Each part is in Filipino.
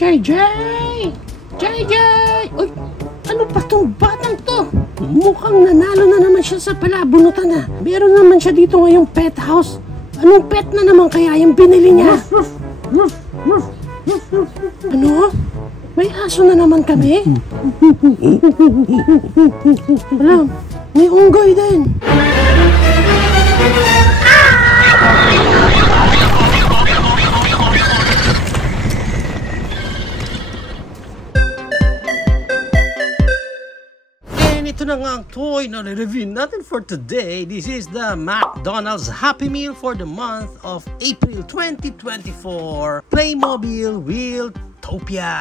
JJ! JJ! Uy, ano pa tong batang to? Mukhang nanalo na naman siya sa palabunutan na. Meron naman siya dito ngayong pet house. Anong pet na naman kaya yung binili niya? Ano? May aso na naman kami? Alam, may unggoy din. Ito na nga ang toy na review natin for today. This is the McDonald's Happy Meal for the month of April 2024. Playmobil Wheeltopia.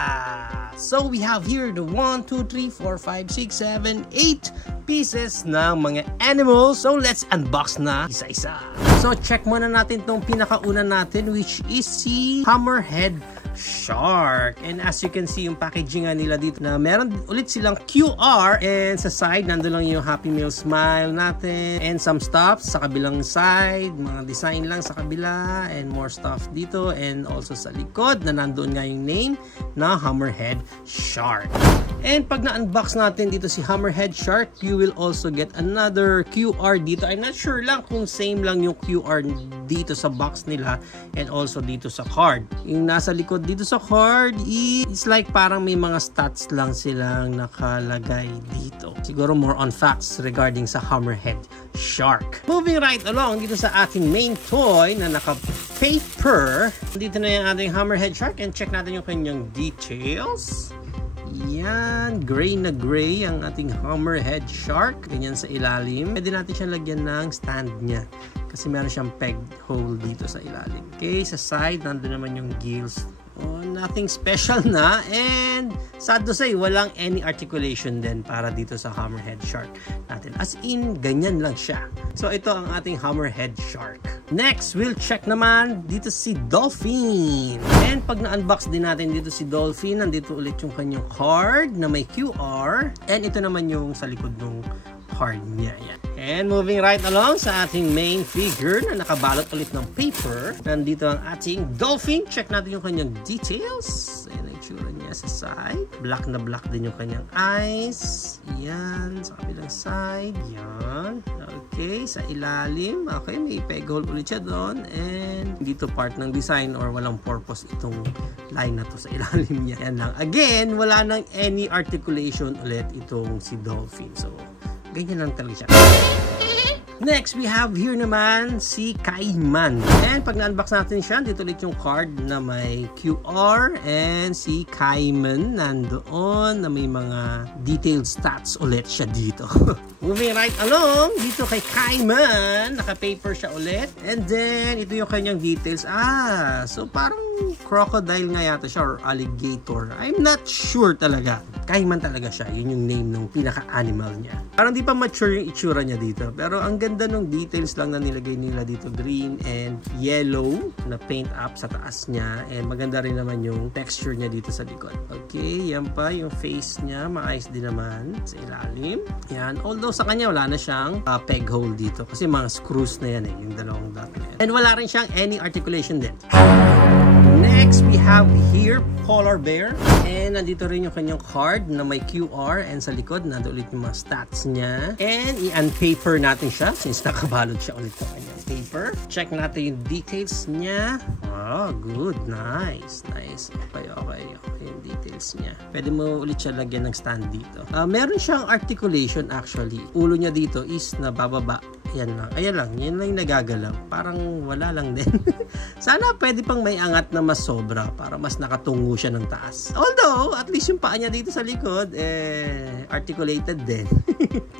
So we have here the 1, 2, 3, 4, 5, 6, 7, 8 pieces ng mga animals. So let's unbox na isa-isa. So check muna natin itong pinakauna natin, which is si Hammerhead Shark. And as you can see, yung packaging nila dito na meron ulit silang QR, and sa side nandun lang yung Happy Meal smile natin and some stuff sa kabilang side, mga design lang sa kabila and more stuff dito, and also sa likod na nandun nga yung name na Hammerhead Shark. And pag na-unbox natin dito si Hammerhead Shark, you will also get another QR dito. I'm not sure lang kung same lang yung QR dito sa box nila and also dito sa card. Yung nasa likod dito sa card, it's like parang may mga stats lang silang nakalagay dito. Siguro more on facts regarding sa Hammerhead Shark. Moving right along dito sa ating main toy na naka-paper. Dito na yung ating Hammerhead Shark, and check natin yung kanyang details. Yan, gray na gray ang ating Hammerhead Shark. Ganyan sa ilalim. Pwede natin siya lagyan ng stand niya kasi meron siyang peg hole dito sa ilalim. Okay, sa side, nandun naman yung gills. Oh, nothing special na, and sad to say, walang any articulation din para dito sa Hammerhead Shark natin. As in, ganyan lang siya. So, ito ang ating Hammerhead Shark. Next, we'll check naman dito si Dolphin. And pag na-unbox din natin dito si Dolphin, nandito ulit yung kanyang card na may QR. And ito naman yung sa likod ng card niya. Yan. And moving right along sa ating main figure na nakabalot ulit ng paper. Nandito ang ating Dolphin. Check natin yung kanyang details. Ayan ang itsura niya sa side. Black na black din yung kanyang eyes. Yan. Sa kabilang side. Yan. Okay. Sa ilalim. Okay. May peg hole ulit siya doon. And dito part ng design or walang purpose itong line na to sa ilalim niya. Yan lang. Again, wala nang any articulation ulit itong si Dolphin. So, ganyan lang talaga siya. Next, we have here naman si Cayman. And pag na-unbox natin siya, dito ulit yung card na may QR, and si Cayman nandoon na may mga detailed stats ulit siya dito. Moving right along, dito kay Cayman, naka-paper siya ulit. And then, ito yung kanyang details. So parang crocodile nga yata siya or alligator. I'm not sure talaga. Cayman talaga siya. Yun yung name ng pinaka-animal niya. Parang di pa mature yung itsura niya dito. Pero ang ganda ng details lang na nilagay nila dito. Green and yellow na paint up sa taas niya. And maganda rin naman yung texture niya dito sa likod. Okay, yan pa yung face niya. Maayos din naman sa ilalim. Yan. Although sa kanya wala na siyang peg hole dito. Kasi mga screws na yan yung dalawang dot na yan. And wala rin siyang any articulation din. Next, we have here Polar Bear. And nandito rin yung kanyang card na may QR, and sa likod nandito ulit yung mga stats niya. And i-unpaper natin siya since nakabalot siya ulit sa kanyang paper. Check natin yung details niya. Oh, good. Nice. Nice. Okay. Yung details niya. Pwede mo ulit siya lagyan ng stand dito. Meron siyang articulation actually. Ulo niya dito is nabababa. Yan lang. Ayan lang. Yan lang yung nagagalaw. Parang wala lang din. Sana pwede pang may angat na mas sobra para mas nakatungo siya ng taas. Although, at least yung paa niya dito sa likod, articulated din.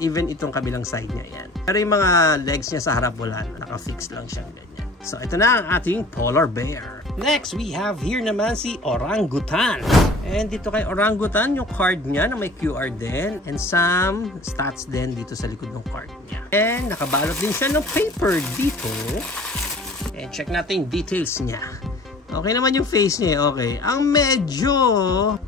Even itong kabilang side niya yan. Pero yung mga legs niya sa harap wala na. Naka-fix lang siyang ganyan. So, ito na ang ating Polar Bear. Next, we have here naman si Orangutan. And dito kay Orangutan, yung card niya na may QR din. And some stats din dito sa likod ng card niya. And nakabalot din siya ng paper dito. And check natin yung details niya. Okay naman yung face niya, okay. Ang medyo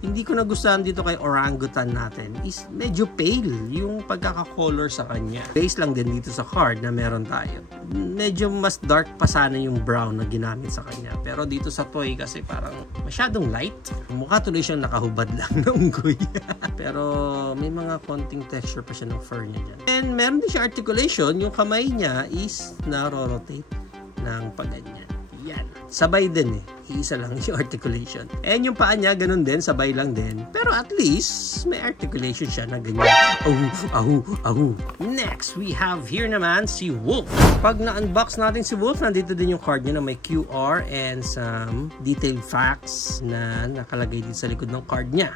hindi ko nagustuhan dito kay orangutan natin is medyo pale yung pagkaka-color sa kanya. Base lang din dito sa card na meron tayo. Medyo mas dark pa sana yung brown na ginamit sa kanya. Pero dito sa toy kasi parang masyadong light. Mukha tuloy siyang nakahubad lang na unggoy. Pero may mga konting texture pa siya ng fur niya dyan. And meron din siya articulation. Yung kamay niya is na-rotate ng paganyan. Yan. Sabay din eh. Iisa lang yung articulation. And yung paa niya, ganun din. Sabay lang din. Pero at least, may articulation siya na ganyan. Ahu. Next, we have here naman si Wolf. Pag na-unbox natin si Wolf, nandito din yung card niya na may QR and some detailed facts na nakalagay dito sa likod ng card niya.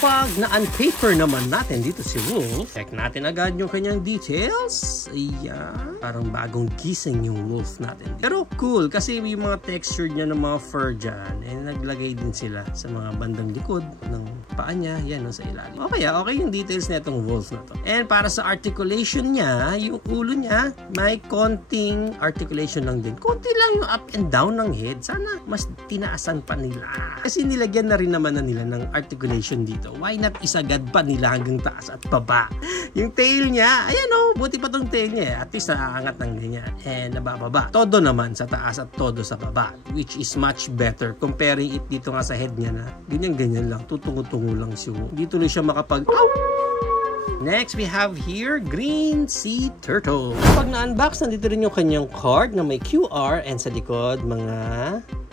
Pag na-unpaper naman natin dito si Wolf, check natin agad yung kanyang details. Ayan. Parang bagong gising yung Wolf natin. Pero cool kasi yung mga texture niya ng mga fur dyan, eh, naglagay din sila sa mga bandang likod ng paa niya. Yan, no, sa ilalim. Okay yung details na itong Wolf na to. And para sa articulation niya, yung ulo niya, may konting articulation lang din. Konti lang yung up and down ng head. Sana mas tinaasan pa nila. Kasi nilagyan na rin naman na nila ng articulation dito. Why not isagad pa nila hanggang taas at baba? Yung tail niya, ayan o, buti pa tong tail niya. At least nakaangat ng ganyan. And nabababa. Todo naman sa taas at todo sa baba. Which is much better. Comparing it dito nga sa head niya na ganyan-ganyan lang. Tutungo-tungo lang siya. Hindi tuloy siya makapag... Next, we have here, Green Sea Turtle. Pag na-unbox, nandito rin yung kanyang card na may QR and sa likod, mga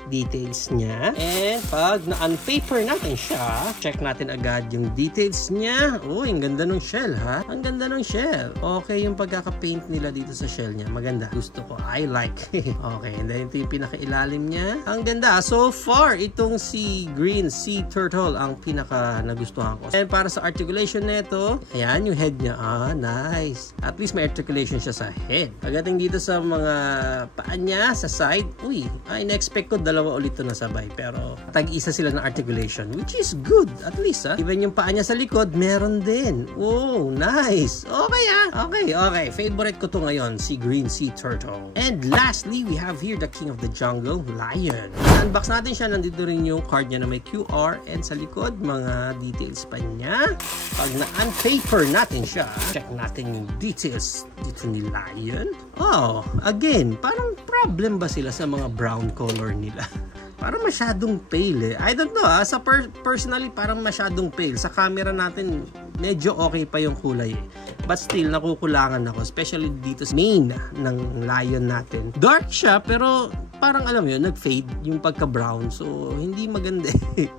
details niya. And pag na-unpaper natin siya, check natin agad yung details niya. Oh, ang ganda ng shell, ha? Ang ganda ng shell. Okay, yung pagkaka-paint nila dito sa shell niya. Maganda. Gusto ko. I like. Okay, and then ito yung pinaka-ilalim niya. Ang ganda. So far, itong si Green Sea Turtle ang pinaka-nagustuhan ko. And para sa articulation nito, ayan, yung head niya. Ah, nice. At least may articulation siya sa head. Pagdating dito sa mga paa niya, sa side, uy, in-expect ko dalawa ulit ito na sabay. Pero tag-isa sila ng articulation, which is good. At least, ha? Even yung paa niya sa likod, meron din. Oh, nice. Okay, ha? Okay. Favorite ko to ngayon, si Green Sea Turtle. And lastly, we have here the King of the Jungle, Lion. Unbox natin siya. Nandito rin yung card niya na may QR and sa likod, mga details pa niya. Pag na-unpaper natin siya, check natin yung details dito ni Lion. Oh, again, parang problem ba sila sa mga brown color nila? Parang masyadong pale eh. I don't know sa personally parang masyadong pale. Sa camera natin medyo okay pa yung kulay eh. But still nakukulangan ako, especially dito sa mane ng lion natin. Dark siya pero parang alam mo yun, nag-fade yung pagka-brown. So hindi maganda eh.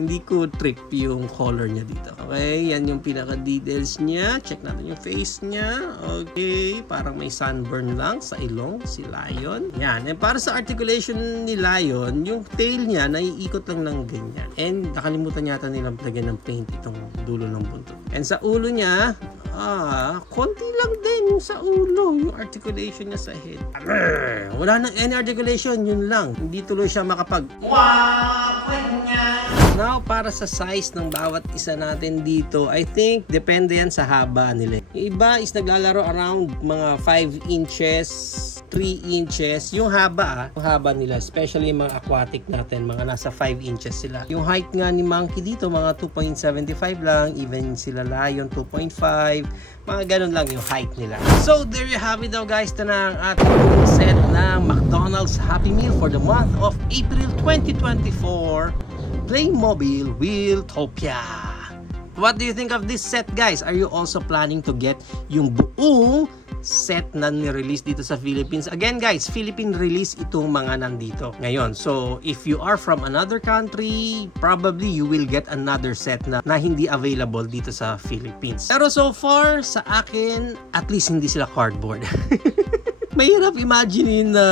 Hindi ko trip yung color niya dito. Okay, yan yung pinaka-details niya. Check natin yung face niya. Okay, parang may sunburn lang sa ilong, si Lion. Yan, and para sa articulation ni Lion, yung tail niya, naiikot lang ng ganyan. And nakalimutan yata nilang lagyan ng paint itong dulo ng buntot. And sa ulo niya, konti lang din yung sa ulo, yung articulation niya sa head. Wala nang any articulation, yun lang. Hindi tuloy siya makapag Now, para sa size ng bawat isa natin dito, I think depende yan sa haba nila. Yung iba is naglalaro around mga 5 inches, 3 inches. Yung haba nila, especially yung mga aquatic natin, mga nasa 5 inches sila. Yung height nga ni Monkey dito, mga 2.75 lang. Even sila Lion, 2.5. Mga ganun lang yung height nila. So, there you have it daw guys. Ito na ang ating set ng McDonald's Happy Meal for the month of April 2024. Playmobil Wheeltopia. What do you think of this set guys? Are you also planning to get yung buong set na ni-release dito sa Philippines? Again guys, Philippine release itong mga nandito ngayon. So if you are from another country, probably you will get another set na hindi available dito sa Philippines. Pero so far sa akin, at least hindi sila cardboard. Mahirap imagine na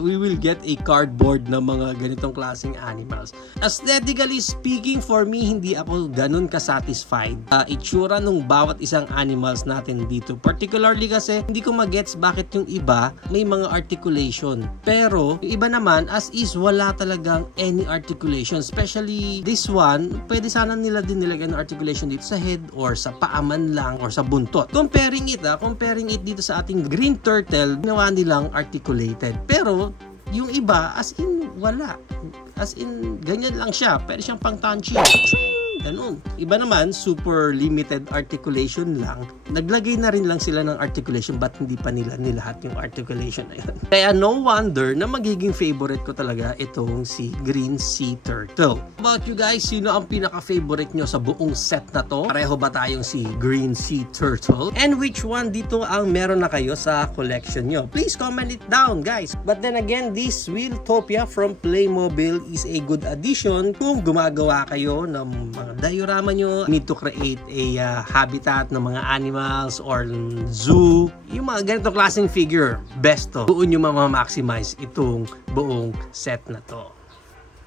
we will get a cardboard na mga ganitong klaseng animals. Aesthetically speaking, for me, hindi ako ganun ka-satisfied. Itsura nung bawat isang animals natin dito. Particularly kasi, hindi ko magets bakit yung iba may mga articulation. Pero, yung iba naman, as is, wala talagang any articulation. Especially this one, pwede sana nila din nilagyan ng articulation dito sa head or sa paaman lang or sa buntot. Comparing it dito sa ating green turtle, ginawa nilang articulated. Pero Yung iba, as in, wala. As in, ganyan lang siya. Pwede siyang pang tanchi. Ganun. Iba naman, super limited articulation lang. Naglagay na rin lang sila ng articulation, but hindi pa nila nilahat yung articulation na yun. Kaya no wonder na magiging favorite ko talaga itong si Green Sea Turtle. About you guys, sino ang pinaka-favorite nyo sa buong set na to? Pareho ba tayong si Green Sea Turtle? And which one dito ang meron na kayo sa collection nyo? Please comment it down, guys. But then again, this Wheeltopia from Playmobil is a good addition kung gumagawa kayo ng mga diorama nyo, need to create a habitat ng mga animals or zoo. Yung mga ganitong klaseng figure, best to. Doon nyo ma-maximize itong buong set na to.